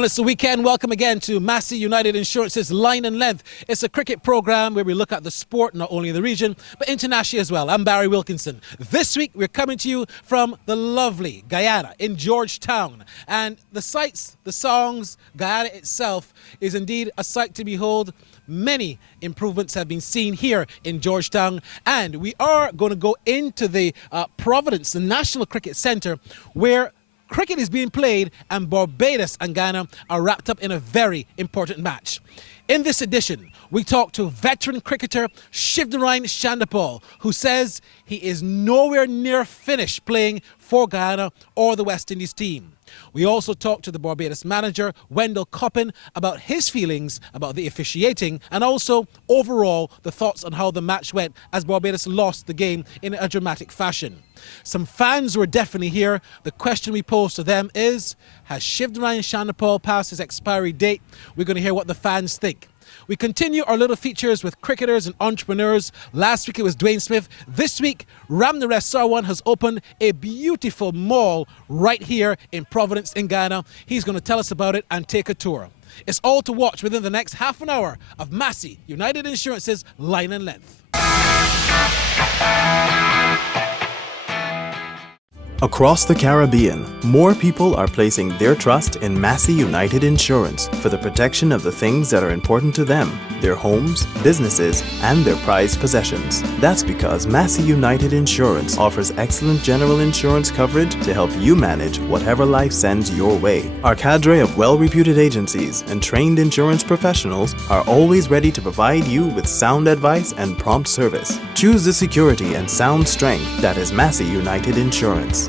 Well, it's the weekend. Welcome again to Massey United Insurance's Line and Length. It's a cricket program where we look at the sport, not only in the region, but internationally as well. I'm Barry Wilkinson. This week, we're coming to you from the lovely Guyana in Georgetown. And the sights, the songs, Guyana itself is indeed a sight to behold. Many improvements have been seen here in Georgetown, and we are going to go into the Providence, the National Cricket Centre, where cricket is being played and Barbados and Guyana are wrapped up in a very important match. In this edition, we talk to veteran cricketer Shivnarine Chanderpaul, who says he is nowhere near finished playing for Guyana or the West Indies team. We also talk to the Barbados manager, Wendell Coppin, about his feelings about the officiating and also overall the thoughts on how the match went as Barbados lost the game in a dramatic fashion. Some fans were definitely here. The question we posed to them is, has Shivnarine Chanderpaul passed his expiry date? We're going to hear what the fans think. We continue our little features with cricketers and entrepreneurs. Last week it was Dwayne Smith. This week, Ramnaresh Sarwan has opened a beautiful mall right here in Providence in Guyana. He's going to tell us about it and take a tour. It's all to watch within the next half an hour of Massey United Insurance's Line and Length. Across the Caribbean, more people are placing their trust in Massey United Insurance for the protection of the things that are important to them, their homes, businesses, and their prized possessions. That's because Massey United Insurance offers excellent general insurance coverage to help you manage whatever life sends your way. Our cadre of well-reputed agencies and trained insurance professionals are always ready to provide you with sound advice and prompt service. Choose the security and sound strength that is Massey United Insurance.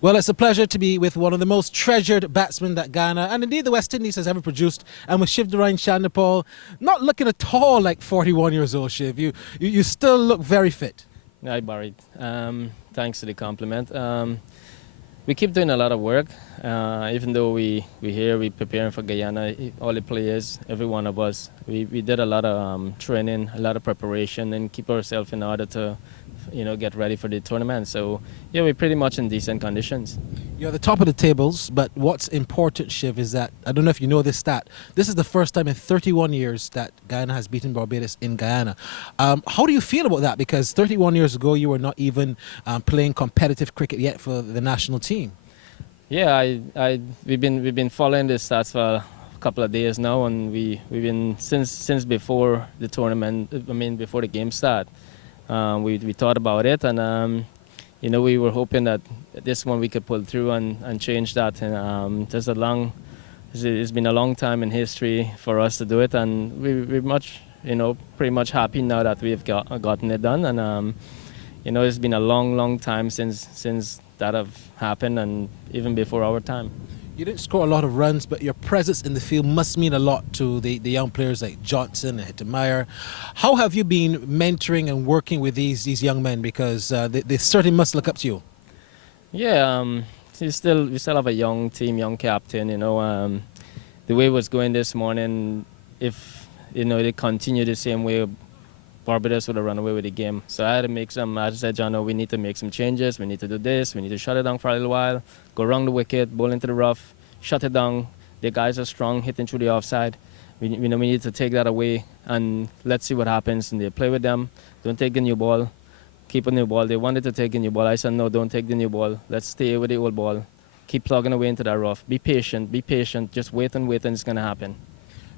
Well, it's a pleasure to be with one of the most treasured batsmen that Guyana and indeed the West Indies has ever produced, and with Shivnarine Chanderpaul, not looking at all like 41 years old, Shiv. You still look very fit. Hi, Barry. Thanks for the compliment. We keep doing a lot of work, even though we're preparing for Guyana. All the players, every one of us, we did a lot of training, a lot of preparation, and keep ourselves in order to get ready for the tournament. So yeah, we're pretty much in decent conditions. You're at the top of the tables, but what's important, Shiv, is that, I don't know if you know this stat, this is the first time in 31 years that Guyana has beaten Barbados in Guyana. How do you feel about that? Because 31 years ago, you were not even playing competitive cricket yet for the national team. Yeah, we've been following the stats for a couple of days now, and we've been since before the tournament. I mean, before the game start. We thought about it, and we were hoping that this one we could pull through and change that. And it's been a long time in history for us to do it, and we're pretty much happy now that we've gotten it done. And it's been a long time since that have happened, and even before our time. You didn't score a lot of runs, but your presence in the field must mean a lot to the young players like Johnson and Hittemeyer. How have you been mentoring and working with these young men? Because they certainly must look up to you. Yeah, we still have a young team, young captain. The way it was going this morning, if they continue the same way, Barbados would have run away with the game. So I had to I said, John, we need to make some changes. We need to do this. We need to shut it down for a little while, go around the wicket, bowl into the rough, shut it down. The guys are strong, hitting through the offside. We need to take that away, and let's see what happens. And they play with them. Don't take the new ball. Keep a new ball. They wanted to take the new ball. I said, no, don't take the new ball. Let's stay with the old ball. Keep plugging away into that rough. Be patient. Just wait and it's going to happen.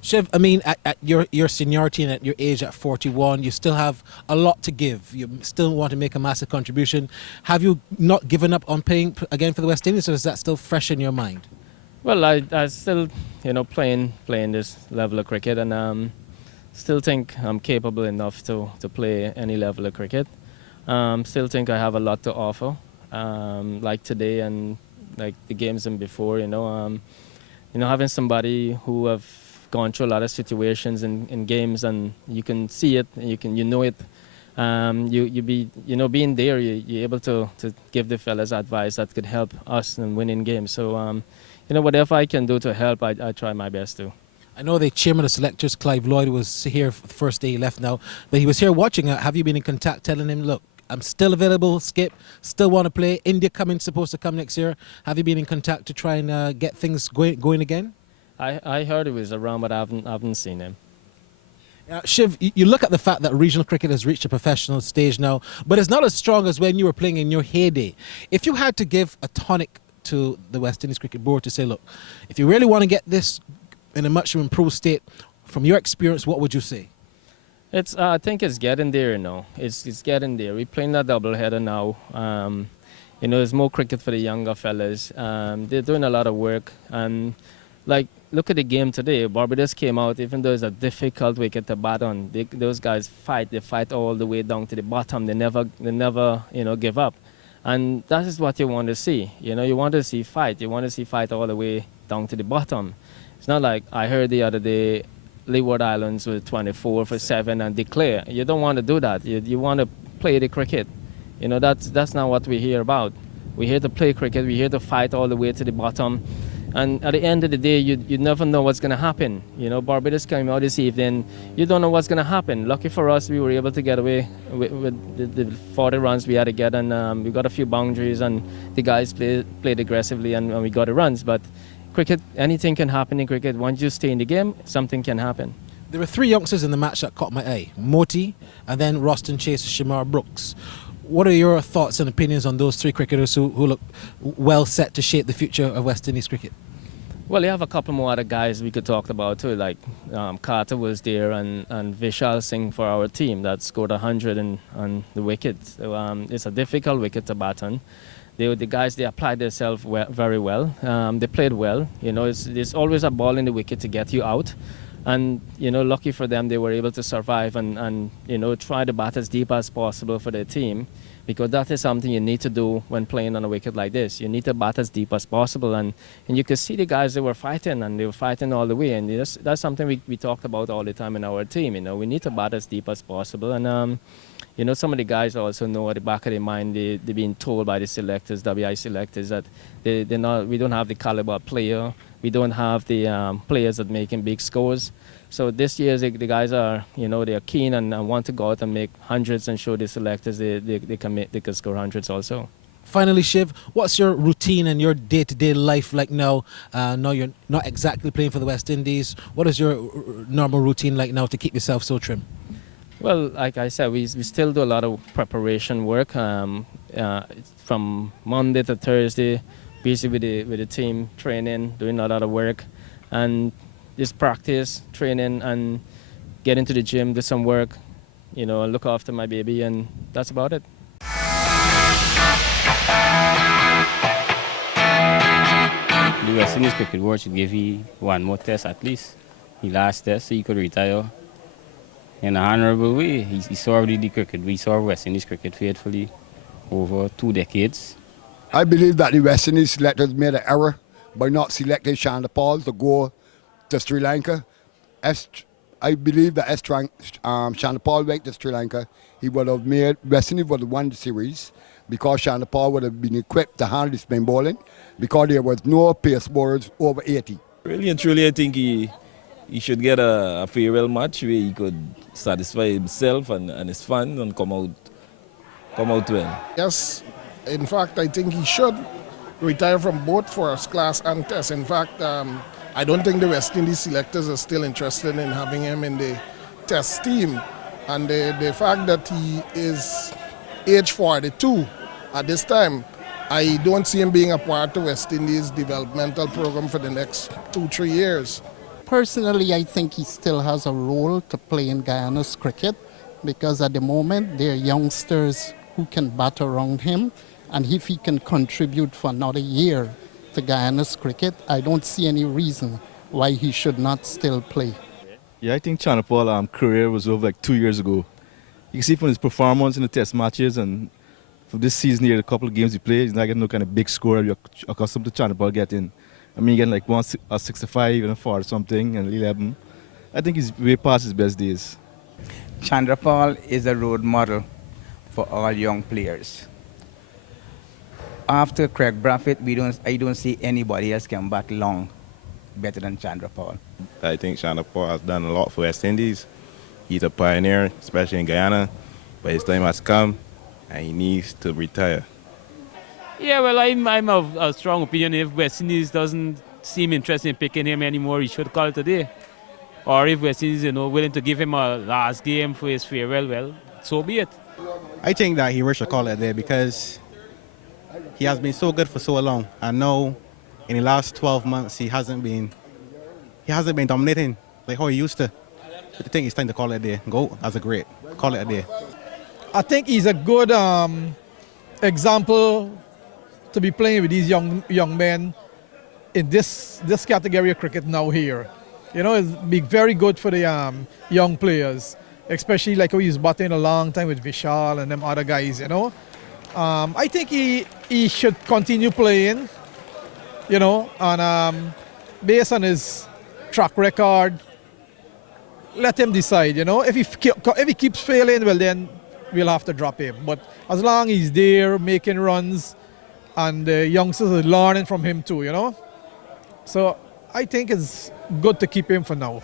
Shiv, I mean, at your seniority and at your age at 41, you still have a lot to give. You still want to make a massive contribution. Have you not given up on playing again for the West Indies, or is that still fresh in your mind? Well, I still, playing this level of cricket, and still think I'm capable enough to play any level of cricket. Still think I have a lot to offer, like today and like the games and before. Having somebody who have gone through a lot of situations in games, and you can see it, and you know it. Being there, you're able to give the fellas advice that could help us in winning games. So, whatever I can do to help, I try my best to. I know the chairman of selectors, Clive Lloyd, was here for the first day he left now, but he was here watching. Have you been in contact telling him, look, I'm still available, Skip. Still want to play. India supposed to come next year. Have you been in contact to try and get things going again? I heard he was around, but I haven't seen him. Shiv, you look at the fact that regional cricket has reached a professional stage now, but it's not as strong as when you were playing in your heyday. If you had to give a tonic to the West Indies Cricket Board to say, look, if you really want to get this in a much improved state, from your experience, what would you say? I think it's getting there, you know. It's getting there. We're playing that doubleheader now. You know, there's more cricket for the younger fellas. They're doing a lot of work. And, like, look at the game today. Barbados came out, even though it's a difficult wicket to bat on. Those guys fight. They fight all the way down to the bottom. They never, you know, give up. And that is what you want to see. You know, you want to see fight. You want to see fight all the way down to the bottom. It's not like I heard the other day, Leeward Islands with 24 for 7 and declare. You don't want to do that. You want to play the cricket. You know, that's not what we're here about. We're here to play cricket. We're here to fight all the way to the bottom. And at the end of the day, you never know what's going to happen. You know, Barbados came out this evening. You don't know what's going to happen. Lucky for us, we were able to get away with the 40 runs we had to get. And we got a few boundaries, and the guys played aggressively, and we got the runs. But cricket, anything can happen in cricket. Once you stay in the game, something can happen. There were 3 youngsters in the match that caught my eye. Moti, and then Roston Chase, Shamar Brooks. What are your thoughts and opinions on those 3 cricketers who look well set to shape the future of West Indies cricket? Well, you have a couple more other guys we could talk about too, like Carter was there and Vishal Singh for our team that scored 100 on the wicket. So, it's a difficult wicket to bat on. The guys, they applied themselves very well. They played well. You know, there's always a ball in the wicket to get you out. And, you know, lucky for them, they were able to survive and you know, try to bat as deep as possible for their team, because that is something you need to do when playing on a wicket like this. You need to bat as deep as possible. And you could see the guys, they were fighting, and they were fighting all the way. And that's something we talked about all the time in our team. You know, we need to bat as deep as possible. And, you know, some of the guys also know at the back of their mind, they're being told by the selectors, WI selectors, that we don't have the caliber player. We don't have the players that making big scores. So this year, the guys are, you know, they are keen and want to go out and make hundreds and show the selectors they can score hundreds also. Finally, Shiv, what's your routine and your day-to-day life like now? Now you're not exactly playing for the West Indies. What is your normal routine like now to keep yourself so trim? Well, like I said, we still do a lot of preparation work from Monday to Thursday, busy with the team, training, doing a lot of work, and just practice, training, and get into the gym, do some work, you know, look after my baby, and that's about it. The West Indies Cricket Board should give you 1 more test at least. The last test, so he could retire in an honorable way. He served the cricket. We served West Indies cricket faithfully over 2 decades. I believe that the West Indies selectors made an error by not selecting Chanderpaul to go to Sri Lanka. I believe that Chanderpaul went to Sri Lanka, he would have made West Indies would have won the series, because Chanderpaul would have been equipped to handle the spin bowling, because there was no pace bowlers over 80. Really and truly, I think he should get a farewell match where he could satisfy himself and his fans and come out win. Yes, in fact, I think he should retire from both first class and test. In fact, I don't think the West Indies selectors are still interested in having him in the test team. And the fact that he is age 42 at this time, I don't see him being a part of West Indies developmental program for the next 2-3 years. Personally, I think he still has a role to play in Guyana's cricket, because at the moment there are youngsters who can bat around him, and if he can contribute for another year to Guyana's cricket, I don't see any reason why he should not still play. Yeah, I think Chanderpaul's career was over like 2 years ago. You can see from his performance in the test matches, and for this season here, a couple of games he played, he's not getting no kind of big score you're accustomed to Chanderpaul getting. I mean, getting like 165 and a 4 or something and 11. I think he's way past his best days. Chanderpaul is a role model for all young players. After Craig Brathwaite, I don't see anybody else can bat long better than Chanderpaul. I think Chanderpaul has done a lot for West Indies. He's a pioneer, especially in Guyana, but his time has come. and he needs to retire. Yeah, well, I'm of a strong opinion. If West Indies doesn't seem interested in picking him anymore, he should call it today. Or if West Indies, willing to give him a last game for his farewell, well, so be it. I think that he should call it there because he has been so good for so long. I know in the last 12 months he hasn't been dominating like how he used to. But I think it's time to call it there. Go as a great. Call it a day. I think he's a good example to be playing with these young men in this category of cricket now here. It's be very good for the young players, especially like how he's batting a long time with Vishal and them other guys, I think he should continue playing, and based on his track record, let him decide, If he keeps failing, well then we'll have to drop him. But as long as he's there making runs and the youngsters are learning from him too, So I think it's good to keep him for now.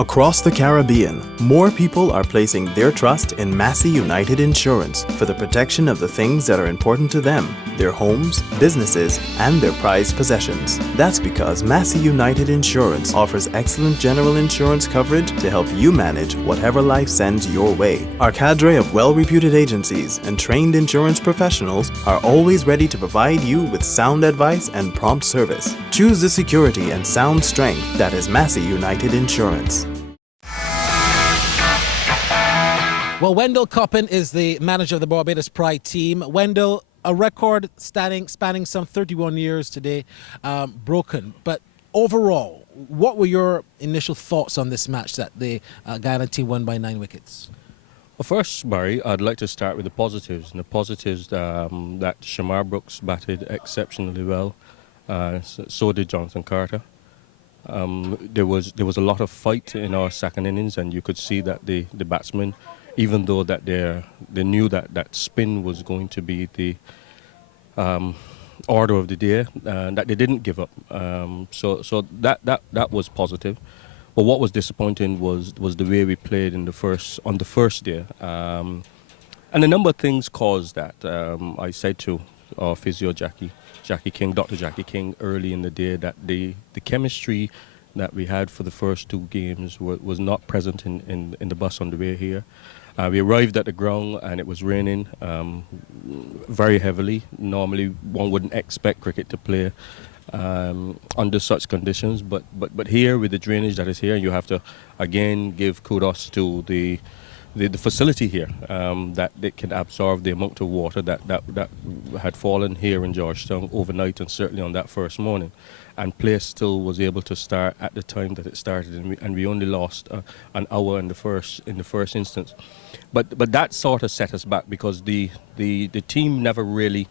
Across the Caribbean, more people are placing their trust in Massey United Insurance for the protection of the things that are important to them, their homes, businesses, and their prized possessions. That's because Massey United Insurance offers excellent general insurance coverage to help you manage whatever life sends your way. Our cadre of well-reputed agencies and trained insurance professionals are always ready to provide you with sound advice and prompt service. Choose the security and sound strength that is Massey United Insurance. Well, Wendell Coppin is the manager of the Barbados Pride team. Wendell, a record spanning some 31 years today, broken. But overall, what were your initial thoughts on this match that the Guyana team won by 9 wickets? Well, first, Barry, I'd like to start with the positives. And the positives that Shamar Brooks batted exceptionally well. So did Jonathan Carter. There was a lot of fight in our second innings, and you could see that the batsmen, even though that they knew that spin was going to be the order of the day, that they didn't give up. So that was positive. But what was disappointing was the way we played on the first day, and a number of things caused that. I said to our physio Jackie King, Dr. Jackie King, early in the day that the chemistry that we had for the first 2 games was not present in the bus on the way here. We arrived at the ground and it was raining very heavily. Normally one wouldn't expect cricket to play under such conditions, but here with the drainage that is here, you have to again give kudos to the facility here that it can absorb the amount of water that had fallen here in Georgetown overnight, and certainly on that first morning. And play still was able to start at the time that it started, and we only lost an hour in the first instance. But that sort of set us back because the team never really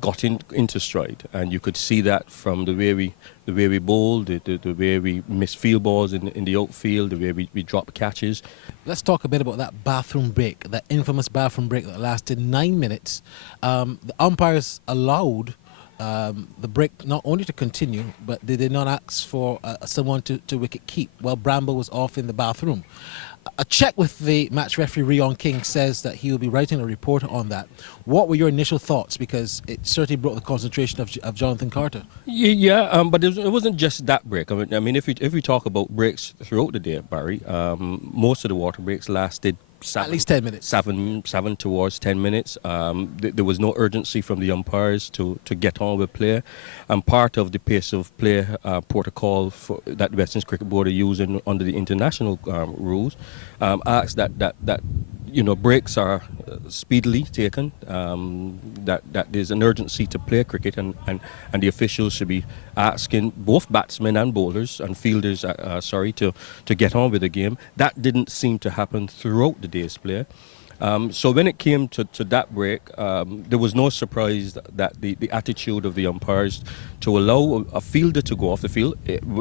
got into stride, and you could see that from the way we bowled, the way we missed field balls in the outfield, the way we dropped catches. Let's talk a bit about that bathroom break, that infamous bathroom break that lasted 9 minutes. The umpires allowed the break not only to continue, but they did not ask for someone to wicket keep while Bramble was off in the bathroom. A check with the match referee, Rion King, says that he will be writing a report on that. What were your initial thoughts? Because it certainly broke the concentration of Jonathan Carter. Yeah, but it wasn't just that break. I mean, if we talk about breaks throughout the day, Barry, most of the water breaks lasted at least 10 minutes. 7 towards 10 minutes. There was no urgency from the umpires to get on with play. And part of the pace of play protocol that the West Indies Cricket Board are using under the international rules asks that breaks are speedily taken, that there's an urgency to play cricket, and the officials should be asking both batsmen and bowlers and fielders to get on with the game. That didn't seem to happen throughout the day's play. So when it came to that break, there was no surprise that the attitude of the umpires to allow a fielder to go off the field,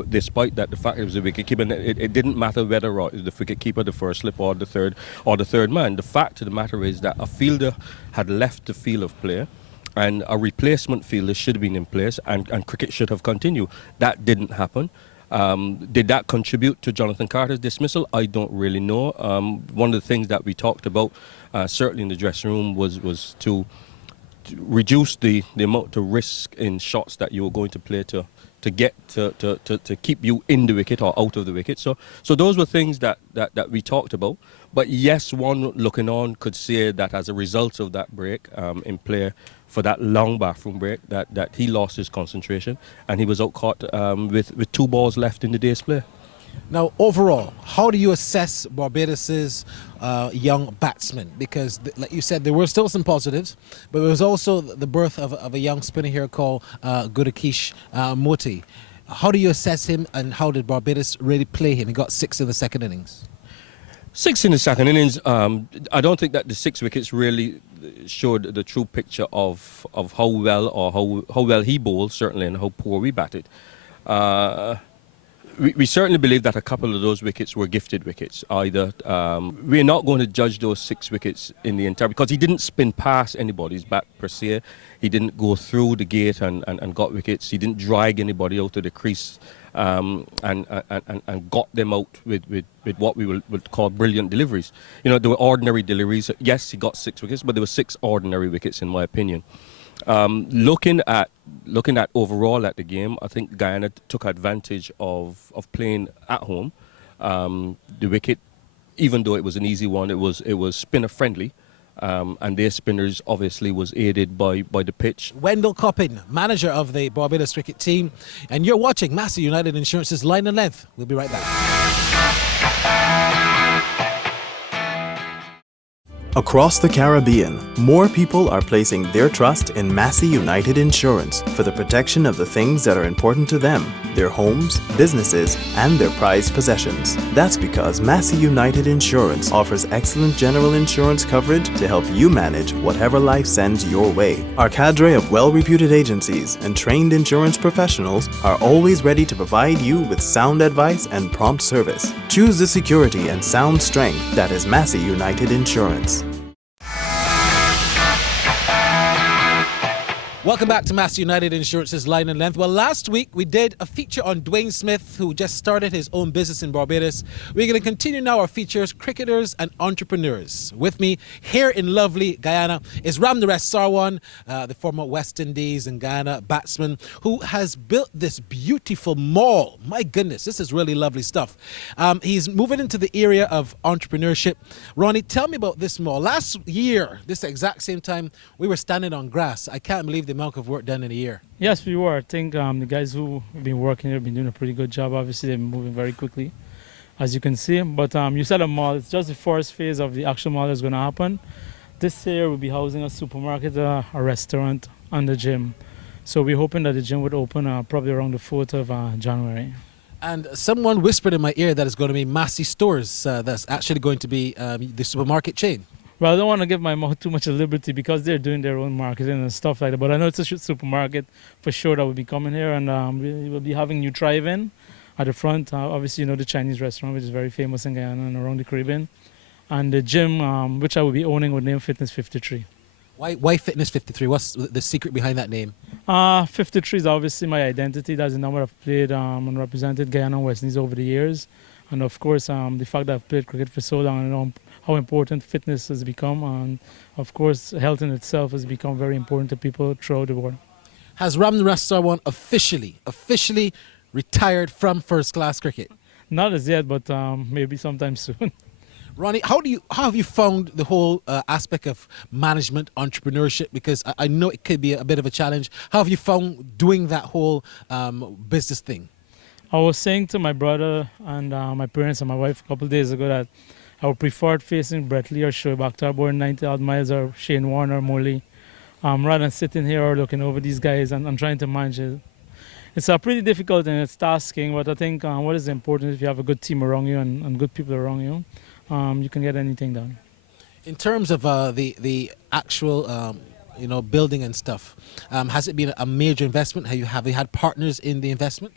despite that the fact it was a wicket keeper, it didn't matter whether or the wicket keeper, the first slip or the third man. The fact of the matter is that a fielder had left the field of play, and a replacement fielder should have been in place, and cricket should have continued. That didn't happen. Did that contribute to Jonathan Carter's dismissal? I don't really know. One of the things that we talked about, certainly in the dressing room, was to reduce the amount of risk in shots that you were going to play to get to keep you in the wicket or out of the wicket. So those were things that we talked about. But yes, one looking on could say that as a result of that break in play for that long bathroom break, that he lost his concentration and he was out caught with 2 balls left in the day's play. Now, overall, how do you assess Barbados's young batsmen? Because, like you said, there were still some positives, but there was also the birth of a young spinner here called Gudakesh Moti. How do you assess him, and how did Barbados really play him? He got 6 in the second innings. 6 in the second innings. I don't think that the 6 wickets really showed the true picture of how well or how well he bowled, certainly, and how poor we batted. We certainly believe that a couple of those wickets were gifted wickets. Either we're not going to judge those 6 wickets in the entire, because he didn't spin past anybody's bat per se. He didn't go through the gate and got wickets. He didn't drag anybody out of the crease and got them out with what we would call brilliant deliveries. You know, there were ordinary deliveries. Yes, he got 6 wickets, but there were 6 ordinary wickets in my opinion. Looking at overall at the game, I think Guyana took advantage of playing at home. The wicket, even though it was an easy one, it was spinner friendly, and their spinners obviously was aided by the pitch. Wendell Coppin, manager of the Barbados cricket team, and you're watching Massey United Insurance's Line and Length. We'll be right back. Across the Caribbean, more people are placing their trust in Massey United Insurance for the protection of the things that are important to them, their homes, businesses, and their prized possessions. That's because Massey United Insurance offers excellent general insurance coverage to help you manage whatever life sends your way. Our cadre of well-reputed agencies and trained insurance professionals are always ready to provide you with sound advice and prompt service. Choose the security and sound strength that is Massey United Insurance. Welcome back to Massey United Insurance's Line and Length. Well, last week we did a feature on Dwayne Smith, who just started his own business in Barbados. We're going to continue now our features, cricketers and entrepreneurs. With me here in lovely Guyana is Ramnaresh Sarwan, the former West Indies and Guyana batsman, who has built this beautiful mall. My goodness, this is really lovely stuff. He's moving into the area of entrepreneurship. Ronnie, tell me about this mall. Last year, this exact same time, we were standing on grass. I can't believe the amount of work done in a year. Yes, we were. I think the guys who have been working here have been doing a pretty good job. Obviously, they've been moving very quickly, as you can see. But you said a mall. It's just the first phase of the actual mall that's going to happen. This year, we'll be housing a supermarket, a restaurant, and the gym. So we're hoping that the gym would open probably around the 4th of January. And someone whispered in my ear that it's going to be Massey Stores. That's actually going to be the supermarket chain. Well, I don't want to give my mouth too much of liberty because they're doing their own marketing and stuff like that. But I know it's a supermarket for sure that will be coming here, and we will be having new drive-in at the front. Obviously, you know the Chinese restaurant, which is very famous in Guyana and around the Caribbean. And the gym, which I will be owning, would name Fitness 53. Why Fitness 53? What's the secret behind that name? 53 is obviously my identity. That's the number I've played and represented Guyana and West Indies over the years. And of course, the fact that I've played cricket for so long, I know how important fitness has become. And of course, health in itself has become very important to people throughout the world. Has Ramnaresh Sarwan officially retired from first-class cricket? Not as yet, but maybe sometime soon. Ronnie, how have you found the whole aspect of management, entrepreneurship? Because I know it could be a bit of a challenge. How have you found doing that whole business thing? I was saying to my brother and my parents and my wife a couple of days ago that I would prefer facing Brett Lee or Shoaib Akhtar born 90-odd miles or Shane Warne or Morley rather than sitting here or looking over these guys and trying to manage it. It's pretty difficult and it's tasking, but I think what is important is if you have a good team around you and good people around you, you can get anything done. In terms of the actual building and stuff, has it been a major investment? Have you had partners in the investment?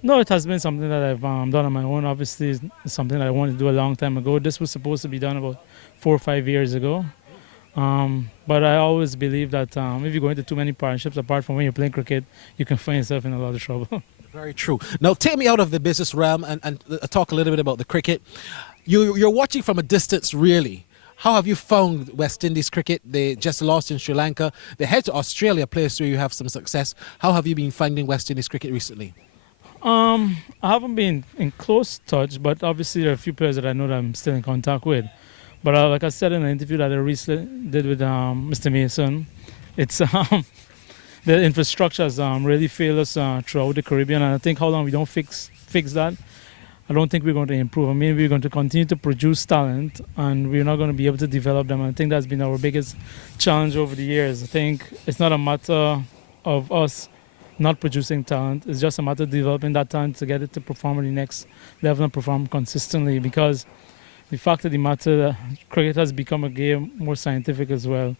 No, it has been something that I've done on my own. Obviously, it's something that I wanted to do a long time ago. This was supposed to be done about 4 or 5 years ago. But I always believe that if you go into too many partnerships, apart from when you're playing cricket, you can find yourself in a lot of trouble. Very true. Now, take me out of the business realm and talk a little bit about the cricket. You're watching from a distance, really. How have you found West Indies cricket? They just lost in Sri Lanka. They head to Australia, a place where you have some success. How have you been finding West Indies cricket recently? I haven't been in close touch, but obviously there are a few players that I know that I'm still in contact with. But like I said in an interview that I recently did with Mr. Mason, it's the infrastructure has really failed us throughout the Caribbean, and I think how long we don't fix that, I don't think we're going to improve. I mean, we're going to continue to produce talent, and we're not going to be able to develop them. I think that's been our biggest challenge over the years. I think it's not a matter of us not producing talent. It's just a matter of developing that talent to get it to perform at the next level and perform consistently, because the fact of the matter, cricket has become a game more scientific as well.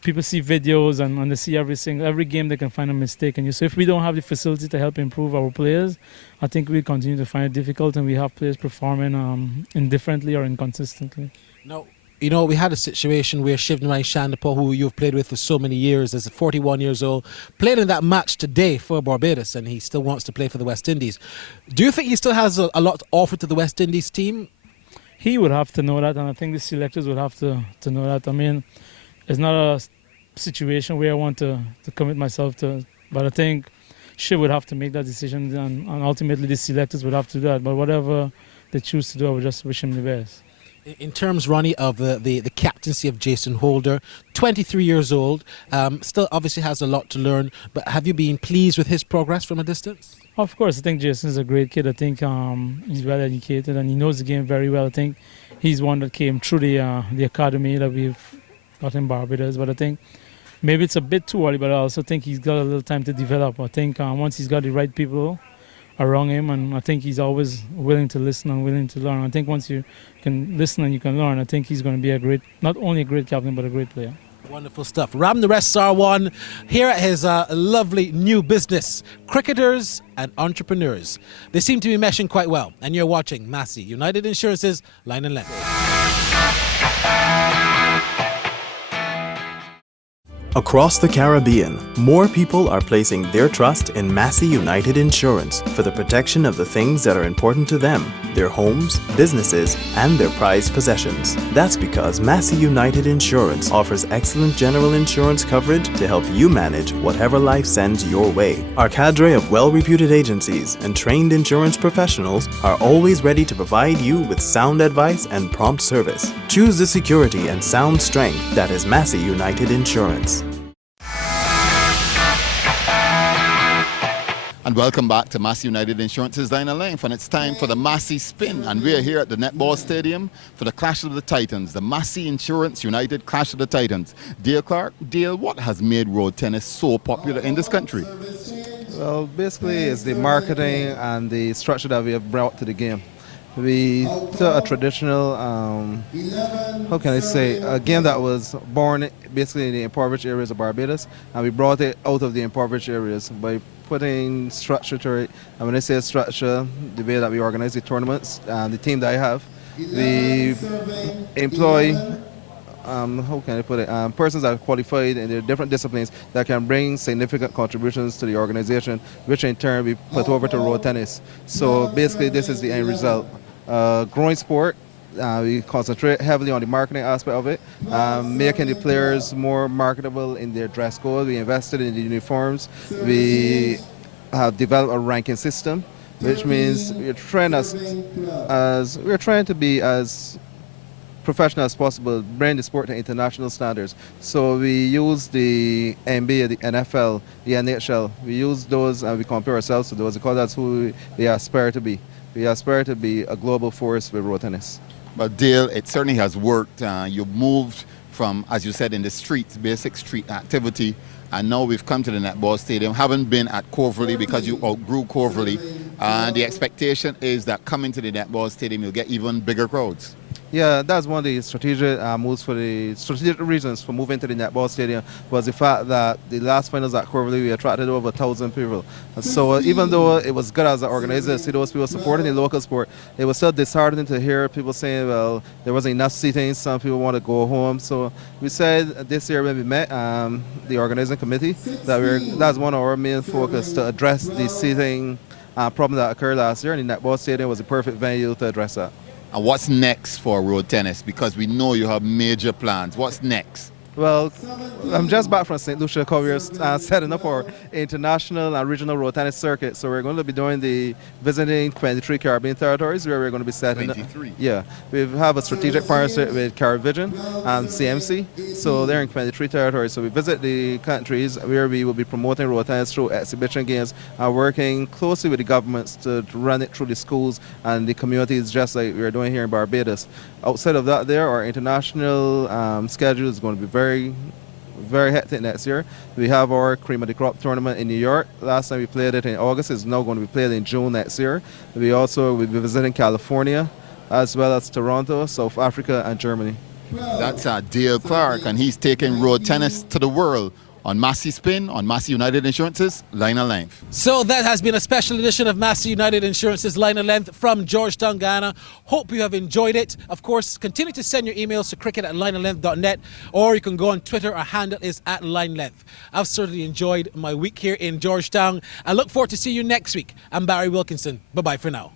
People see videos and they see every game they can find a mistake. And so if we don't have the facility to help improve our players, I think we continue to find it difficult, and we have players performing indifferently or inconsistently. No. You know, we had a situation where Shivnarine Chanderpaul, who you've played with for so many years, is 41 years old, played in that match today for Barbados, and he still wants to play for the West Indies. Do you think he still has a lot to offer to the West Indies team? He would have to know that, and I think the selectors would have to know that. I mean, it's not a situation where I want to commit myself to, but I think she would have to make that decision, and ultimately the selectors would have to do that. But whatever they choose to do, I would just wish him the best. In terms, Ronnie, of the captaincy of Jason Holder, 23 years old, still obviously has a lot to learn, but have you been pleased with his progress from a distance? Of course, I think Jason is a great kid. I think he's well educated and he knows the game very well. I think he's one that came through the academy that we've got in Barbados, but I think maybe it's a bit too early, but I also think he's got a little time to develop. I think once he's got the right people around him, and I think he's always willing to listen and willing to learn. I think once you can listen and you can learn, I think he's going to be not only a great captain, but a great player. Wonderful stuff. Ramnaresh Sarwan here at his lovely new business, Cricketers and Entrepreneurs. They seem to be meshing quite well, and you're watching Massey United Insurance's Line and Length. Across the Caribbean, more people are placing their trust in Massey United Insurance for the protection of the things that are important to them, their homes, businesses, and their prized possessions. That's because Massey United Insurance offers excellent general insurance coverage to help you manage whatever life sends your way. Our cadre of well-reputed agencies and trained insurance professionals are always ready to provide you with sound advice and prompt service. Choose the security and sound strength that is Massey United Insurance. And welcome back to Massey United Insurance's Line and Length, and it's time for the Massey Spin, and we're here at the Netball Stadium for the Clash of the Titans, the Massey Insurance United Clash of the Titans. Dale Clark, Dale, what has made road tennis so popular in this country? Well, basically it's the marketing and the structure that we have brought to the game. We took a traditional, a game that was born basically in the impoverished areas of Barbados, and we brought it out of the impoverished areas by putting structure to it. And when I say structure, the way that we organize the tournaments and the team that I have, we employ persons that are qualified in their different disciplines that can bring significant contributions to the organization, which in turn we put over to road tennis. So basically this is the end result. Growing sport, we concentrate heavily on the marketing aspect of it, making the players more marketable in their dress code. We invested in the uniforms. We have developed a ranking system, which means we're trying to be as professional as possible, bring the sport to international standards. So we use the NBA, the NFL, the NHL. We use those and we compare ourselves to those because that's who we aspire to be. We aspire to be a global force with road tennis. But Dale, it certainly has worked. You've moved from, as you said, in the streets, basic street activity, and now we've come to the Netball Stadium. Haven't been at Coverley because you outgrew Coverley. And the expectation is that coming to the Netball Stadium, you'll get even bigger crowds. Yeah, that's one of the strategic moves for the strategic reasons for moving to the netball stadium was the fact that the last finals at Corvallis we attracted over 1,000 people. And so even though it was good as an organizer to see those people supporting the local sport, it was still disheartening to hear people saying, well, there wasn't enough seating, some people want to go home. So we said this year when we met the organizing committee that that's one of our main focus to address the seating problem that occurred last year, and the netball stadium was the perfect venue to address that. And what's next for road tennis? Because we know you have major plans. What's next? Well, I'm just back from St. Lucia. We're setting up our international and regional road tennis circuit. So we're going to be visiting 23 Caribbean territories where we're going to be setting 23? Yeah. We have a strategic partnership with Caribvision and CMC. So they're in 23 territories. So we visit the countries where we will be promoting road tennis through exhibition games and working closely with the governments to run it through the schools and the communities, just like we're doing here in Barbados. Outside of that, our international schedule is going to be very, very hectic next year. We have our Cream of the Crop tournament in New York. Last time we played it in August. It's now going to be played in June next year. We also will be visiting California, as well as Toronto, South Africa, and Germany. That's Dale Clark, and he's taking road tennis to the world on Massey Spin, on Massey United Insurance's Line of Length. So that has been a special edition of Massey United Insurance's Line of Length from Georgetown, Guyana. Hope you have enjoyed it. Of course, continue to send your emails to cricket@lineoflength.net, or you can go on Twitter. Our handle is @linelength. I've certainly enjoyed my week here in Georgetown. I look forward to see you next week. I'm Barry Wilkinson. Bye-bye for now.